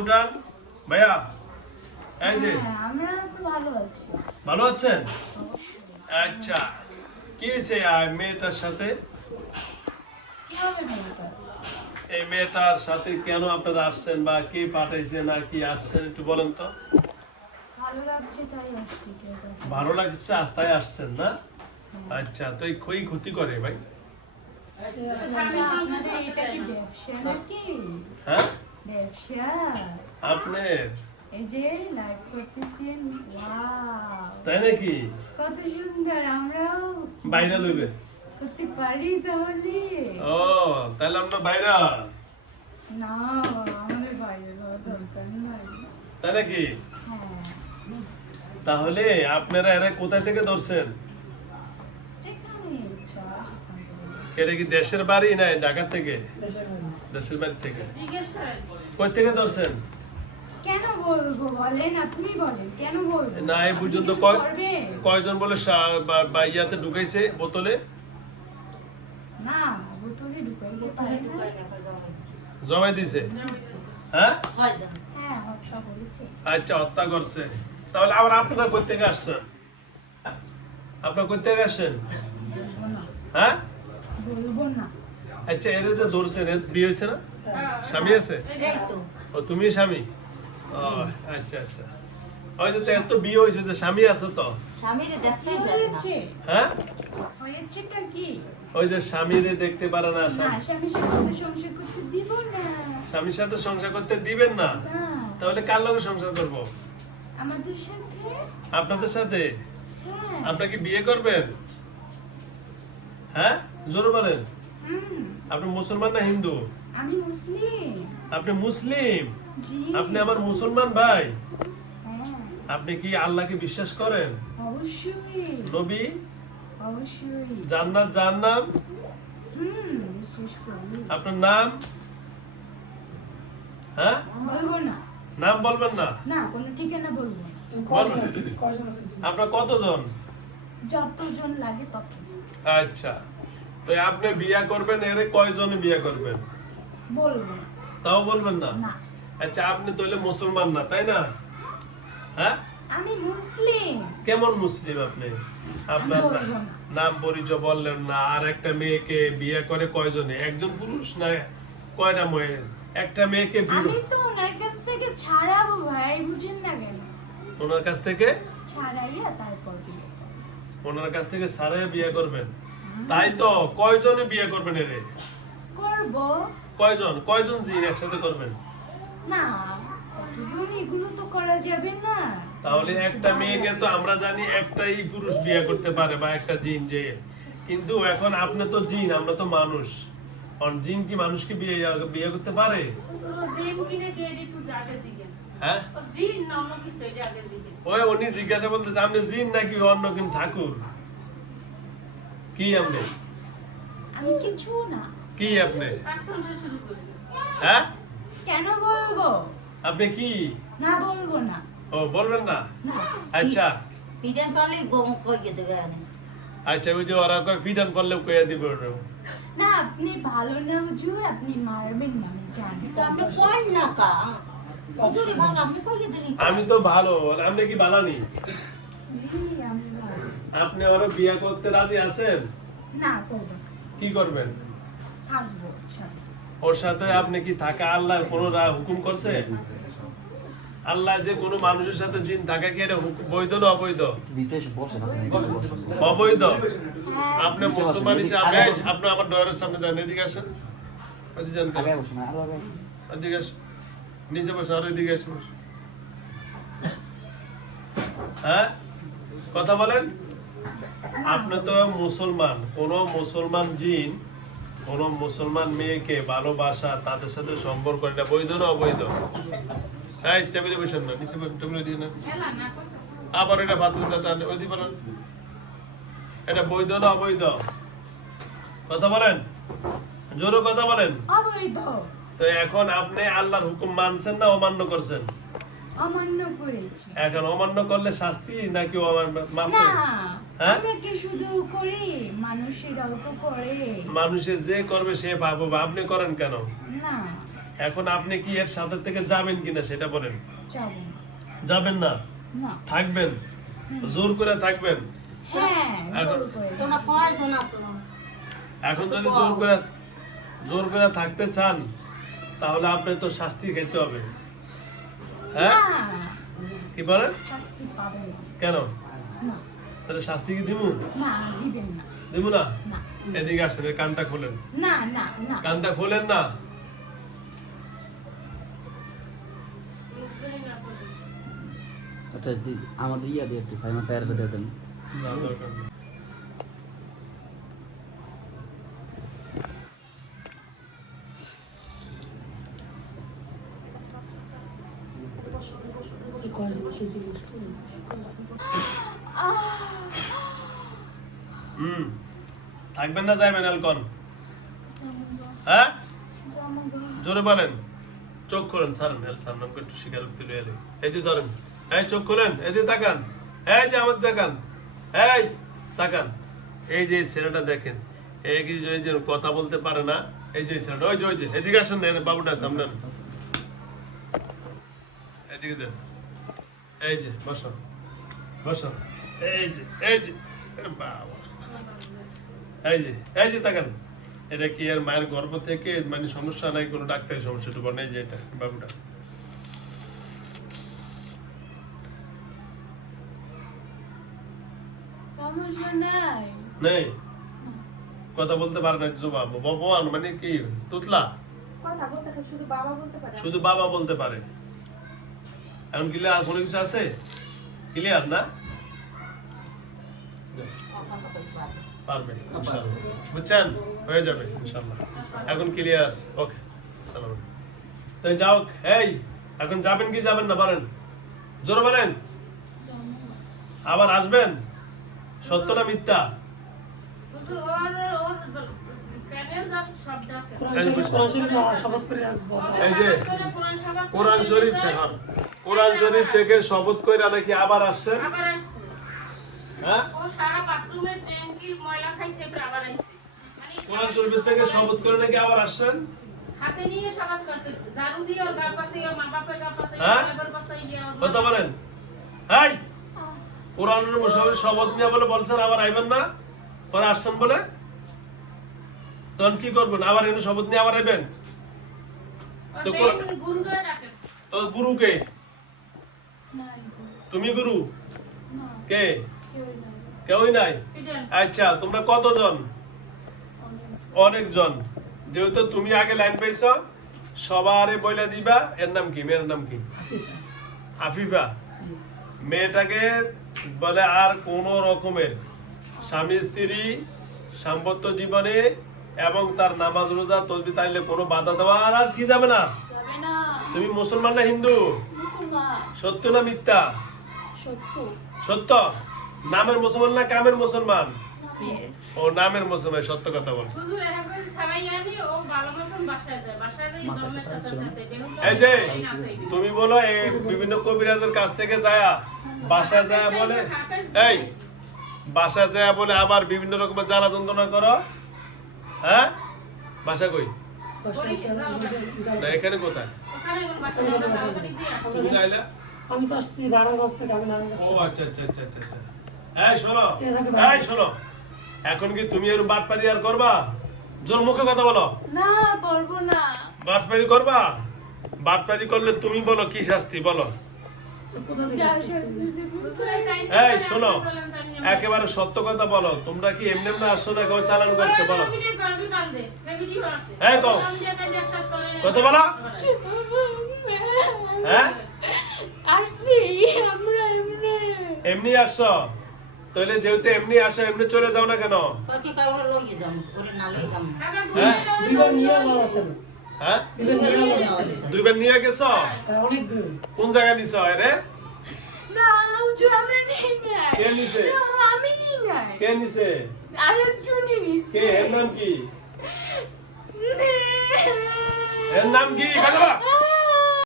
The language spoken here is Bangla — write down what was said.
উঠান ভাইয়া, এই যে আমরা তো ভালো আছি। ভালো আছেন? আচ্ছা, কি হয়েছে মেয়েটার সাথে? কিভাবে বলবো? এই মেয়েটার সাথে কেন আপনারা আসছেন বা কে পাঠাইছে না কি আসছেন একটু বলেন তো। ভালো লাগছে তাই আসছি। ভালো লাগছে তাই আসছেন না? আচ্ছা, তো এই ক্ষতি করে ভাই? আপনাদের এটা কি ব্যবসা নাকি? হ্যাঁ, ব্যবসা? আপনার এই যে লাইভ করতেছেন, ওয়াও, তাই নাকি? কত সুন্দর। আমরাও বাইরে লইবে? করতে পারি তাহলে? ও, তাহলে আমরা বাইরে। না, আমাদের বাইরে যাওয়ার দরকার নাই। তাই নাকি? হ্যাঁ, তাহলে আপনারা এরা কোথায় থেকে ধরছেন? যেখানে ইচ্ছা সেখান থেকে। এটা কি দেশের বাড়ি না ঢাকা থেকে? দেশের বাড়ি থেকে। কই থেকে ধরছেন? কেন বলবো বলেন? আপনি বলেন কেন বলবো? না, এই পর্যন্ত কিছু করবে? কয়জন বলে ইয়াতে ঢুকাইছে বোতলে? না, বোতলে ঢুকাইতে পারে না। জমাই দিছে? হ্যাঁ, হ্যাঁ, হত্যা করেছে। আচ্ছা, হত্যা করছে। তাহলে আবার আপনারা কই থেকে আসছেন? আপনারা কই থেকে আসেন? বলবো না, হ্যাঁ, বলবো না। আচ্ছা, এর যে ধরছেন এর বিয়ে হয়েছে না? স্বামী আছে? ও, তুমি স্বামী? ও, আচ্ছা আচ্ছা। ওই যে তো এত বিয়ে হয়েছে যে স্বামী আছে তো? কি হয়েছে? হ্যাঁ, হয়েছেটা কি? ওই যে স্বামীরে দেখতে পারে না, না, স্বামীর সাথে সংসার করতে দিব না। স্বামীর সাথে সংসার করতে দিবেন না? না, তাহলে কার লগে সংসার করব? আমাদের সাথে। আপনাদের সাথে? হ্যাঁ। আপনি কি বিয়ে করবেন? হ্যাঁ, জোরে বলেন। হুম, আপনি মুসলমান না হিন্দু? আমি মুসলিম। আপনি মুসলিম? জি। আপনি আমার মুসলমান ভাই? হ্যাঁ, আপনি কি আল্লাহকে বিশ্বাস করেন? অবশ্যই। নবী, অবশ্যই। জান্নাত, জাহান্নাম? বিশ্বাস করি। আপনার নাম? হ্যাঁ, বলবো না। নাম বলবেন না? না, কোনো ঠিকানা বলবো না। বলবেন। আপনার কতজন? যতজন লাগে ততজন। আচ্ছা, তো আপনি বিয়া করবেন, এর কয়জনে বিয়া করবেন? বলবো না। তাও বলবেন না? না, আচ্ছা, আপনি তাহলে মুসলমান না, তাই না? হ্যাঁ, আমি মুসলিম। কেমন মুসলিম আপনি? আপনার বলবো না। নাম পরিচয় বললেন না। আর একটা মেয়েকে বিয়ে করে কয়জনে? একজন পুরুষ না কয়টা মেয়ে? একটা মেয়েকে আমি তো ওনার কাছ থেকে ছাড়াবো ভাই, বুঝেন না কেন? ওনার কাছ থেকে ছাড়াইয়া তারপর বিয়ে ওনার কাছ থেকে সারাই বিয়ে করবেন? তাই তো, কয়জনে বিয়ে করবেন এরে? করব। কয়জন জিন একসাথে করবেন? না, কতজন এগুলো তো করা যাবে না। তাহলে একটা মেয়েকে তো আমরা জানি একটাই পুরুষ বিয়ে করতে পারে বা একটা জিন, যে কিন্তু এখন আপনি তো জিন, আমরা তো মানুষ। আর জিন কি মানুষকে বিয়ে করতে পারে? হ্যাঁ, ওই উনি জিজ্ঞাসা বলতেছে আপনি জিন নাকি অন্য কোন ঠাকুর? কি আপনি? আমি কিছু না। কি আপনি? হ্যাঁ, কেন বলবো? আপনি কি? না, বলবো না। ও, বলবেন না? না, আচ্ছা পিডান পারলে গম কই গেতে গানে আচ্ছা, ওই যে ওরা কয় ফিডান করলেও কইয়া দিবে ওরা। না, আপনি ভালো না হুজুর, আপনি মারবেন না, আমি জানি। তো আমি কোন না কা ওজুরি ভালো আমি কই গেতে নি আমি তো ভালো, আপনি কি বালানি? জি, আমি ভালো। আপনি ওরা বিয়ে করতে রাজি আছেন? না, করবো না। কি করবেন? থাকবো সাথে। ওর সাথে আপনি কি থাকা আল্লাহ কোন হুকুম করছে? আল্লাহ যে কোনো মানুষের সাথে জিন থাকা কি এটা বৈধ না অবৈধ? অবৈধ। হ্যাঁ, আপনি মুসলমান হিসাবে আপনি আমার ডয়ারের সামনে যান, এদিকে আসেন। ওইদিকে যান, ওইদিকে আসেন, নিচে বসে আর ওইদিকে আসেন। হ্যাঁ, কথা বলেন। আপনি তো মুসলমান, কোন মুসলমান জিন কোন মুসলমান মেয়েকে ভালোবাসা, তাদের সাথে সম্পর্ক, এটা বৈধ না অবৈধ? এই টেবিলে বসেন না, নিচে টেবিলে দিয়ে না। আবার এটা বাথরুমটা ওই দিয়ে বলেন, এটা বৈধ না অবৈধ? কথা বলেন, জোরে কথা বলেন। অবৈধ। তো এখন আপনি আল্লাহর হুকুম মানছেন না অমান্য করছেন? অমান্য করেছি। এখন অমান্য করলে শাস্তি নাকি মাফ? না, হ্যাঁ? আমরা কি শুধু করি, মানুষেরাও তো করে। মানুষে যে করবে সে পাবো, আপনি করেন কেন? না, এখন আপনি কি এর সাথে থেকে যাবেন কিনা সেটা বলেন। যাবো না। যাবেন না, না। থাকবেন, জোর করে থাকবেন। হ্যাঁ, এখন- জোর করে। তোমরা কয় তো না তো এখন যদি জোর করে থাকতে চান তাহলে আপনি তো শাস্তি খেতে হবে। হ্যাঁ না, কি বলেন? শাস্তি পাবে না। কেন? না, তাহলে শাস্তি কি দিমু? না, দিবেন না। দিমু না? না, এদিকে আসেন, এই কানটা খোলেন, না, না, না। কানটা খোলেন না। আচ্ছা আমাদের ইয়া দিয়ে একটু সাইমা স্যার দিয়ে দেন। না, দরকার নেই। হুম, থাকবেন না যাইবেন আলকন? হ্যাঁ, জোরে বলেন। চোখ খোলেন, ছাড়েন, সামনামকে একটু স্বীকারোক্তি লয়ে এলে। এদিকে ধরেন, এই চোখ খোলেন, এদিকে তাকান, এই যে আমার দেখান, এই তাকান, এই যে এই ছেলেটা দেখেন, এই যে কথা বলতে পারে না, এই যে ছেলেটা, ওই যে এদিকে আসেন না, বাবুটা সামনে আন। এদিকে দেন, এই যে বসো, এই যে আরে বাবা, এই যে তাকান, এটা কি আর মায়ের গর্ভ থেকে মানে সমস্যা নাই, কোনো ডাক্তারের সমস্যা একটু বলেন। এই যে এটা বাবুটা, সমস্যা নাই। নেই, কথা বলতে পারে না, জবাব ভগবান মানে কি তুতলা, কথা বলতে শুধু বাবা বলতে পারে শুধু বাবা বলতে পারে। এখন ক্লিয়ার, কোনো কিছু আছে ক্লিয়ার না? পারবে ইনশাআল্লাহ, বুঝছেন? হয়ে যাবে ইনশাআল্লাহ, এখন ক্লিয়ার আছে। ওকে, আসসালামু আলাইকুম। তাই যাও, এই এখন যাবেন কি যাবেন না বলেন, জোরে বলেন। আবার আসবেন, সত্য না মিথ্যা? এই যে কোরআন শরীফ শেখান, কোরআন শরীফ থেকে শপথ করে নাকি আবার আসছেন? হ্যাঁ, কোরআন শরীফ থেকে শপথ করে নাকি আবার আসছেন? হাতে নিয়ে শপথ করছে, ঝাড়ু দিয়ে ওর গাল পাশে, ওর মা বাপের গাল পাশে, হ্যাঁ? ওর গাল পাশে, ওর কথা বলেন। এই কোরআনের শপথ নিয়ে বলে বলছেন আবার আইবেন না, পরে আসছেন বলে, তখন কি করবেন? আবার এনে শপথ নিয়ে আবার আইবেন? ওর তো বেগুনি গুরুটা ডাকে। তো গুরু কে? নাই গো, তুমি গুরু? না, কে? কেউই নাই। কেউই নাই? পিটান। আচ্ছা, তোমরা কতজন? অনেক। অনেকজন। যেহেতু তুমি আগে লাইন পাইছ, সবারে বইলা দিবা এর নাম কি, মেয়ের নাম কি? আফিফা। মেয়েটাকে বলে আর কোন রকমের স্বামী স্ত্রী সাম্পত্য জীবনে এবং তার নামাজ রোজা তসবিহ তাইলে কোনো বাধা দেওয়ার আর কি যাবে না। যাবে না। তুমি মুসলমান না হিন্দু? মুসলমান। সত্য না মিথ্যা? সত্য। সত্য। নামের মুসলমান না কামের মুসলমান? নামের। ও নামের মুসলমান, সত্য কথা বলছে। হুজুর একজন সবাই আনি, ও ভালো মতন বাসায় যায়, বাসায় যায় জন্মের সাথে সাথে বেহুলা এই যে লাইন আছে। তুমি বলো এই বিভিন্ন কবিরাজের কাছ থেকে যায়া বাসায় যায় বলে, এই বাসায় যায় বলে আবার বিভিন্ন রকমের জ্বালা যন্ত্রণা করো। হ্যাঁ, বাসা কই? না এখানে কোথায়? ওখানে ওর বাসায় আমরা ঝালকাঠি দিয়ে আসছি। তুমি গাইলা? আমি তো আসছি নারায়ণগঞ্জ থেকে, আমি নারায়ণগঞ্জ ও থেকে। আচ্ছা আচ্ছা আচ্ছা আচ্ছা আচ্ছা। এই শোনো, এই শোনো, এখন কি তুমি এর বাটপারি আর করবা? জোর মুখে কথা বলো। না, করবো না। বাটপারি করবা? বাটপারি করলে তুমি বলো কি শাস্তি বলো। তো কোথা থেকে যা আসছি? শাস্তি দেবে। হুজুর এই সাইন এই করে শোনো, আমরা সালাম জানিয়ে একেবারে সত্য কথা বলো। তোমরা কি এমনি এমনি আসছো না কেউ চালান করছে বলো। ভিডিও করবি কান্দে, এই ভিডিও আছে। এই কও। আমি যে কান্দে একসাথে করে। কথা বলো। হ্যাঁ, আসছি আমরা এমনি। এমনি আসছো? তাহলে যেহেতু এমনি আসো, এমনি চলে যাও না কেন? কি কাউ লই যাম ওরে না লই যাম টাকা হ্যাঁ? দুইবার নিয়ে যাওয়া আছে না। হ্যাঁ, দুইবার নিয়ে যাওয়া আছে। দুইবার নিয়ে গেছো? হ্যাঁ, অনেক দূর। কোন জায়গায় নিছো রে? না, হুজুর আমরা নেই নাই। কে নিছে? না, আমি নিই নাই। কে নিছে? আরেকজনই নিছে। কে? এর নাম কি? এর নাম কি? কথা বলো।